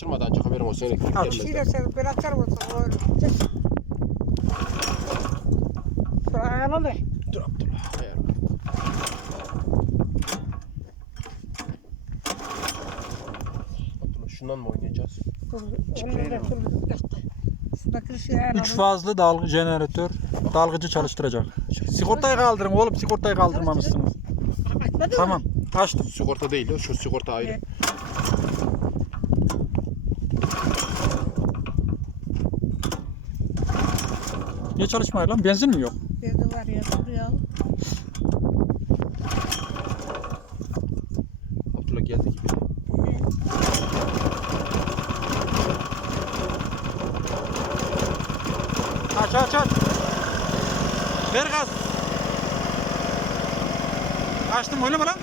açılmadı ancak haberim olsun. Aç. gelmedi. Bir de sen bir açar mısın? Öyle. Çek. Şu ayağına da. Dur Abdullah. ayar. Abdullah şundan mı oynayacağız? Şuradaki şey ayağına. 3 fazlı dalga jeneratör dalgıcı çalıştıracak. Sigortayı kaldırın oğlum sigortayı kaldırmamışsınız. Tamam açtım. Sigorta değil o. Şu sigorta ayrı. Niye çalışmıyor lan? Benzin mi yok? De var ya. Dur ya. Abdullah geldi gibi. Aç aç aç. Ver gaz. Açtım öyle mi lan?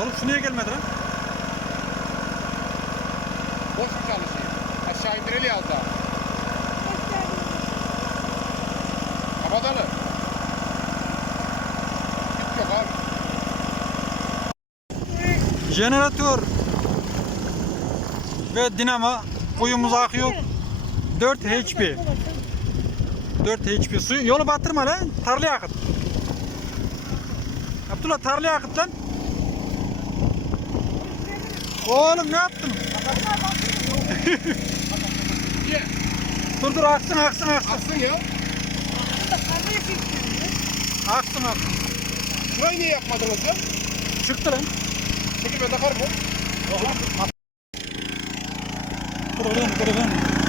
Oğlum şu niye gelmedi lan? Boş mu çalışıyor? Aşağı indireli daha. Kapatalı. Hiç yok abi. Jeneratör ve dinamo kuyumuz akıyor. 4 HP. 4 HP. Suyu yolu batırma lan. Tarlaya akıt. Abdullah tarlaya akıt lan. Oğlum ne yaptın? Dur dur aksın aksın aksın. Aksın ya. Aksın aksın. Şurayı niye yapmadınız ya? Çıktı lan. Çekil ben takarım o. Kırılın kırılın.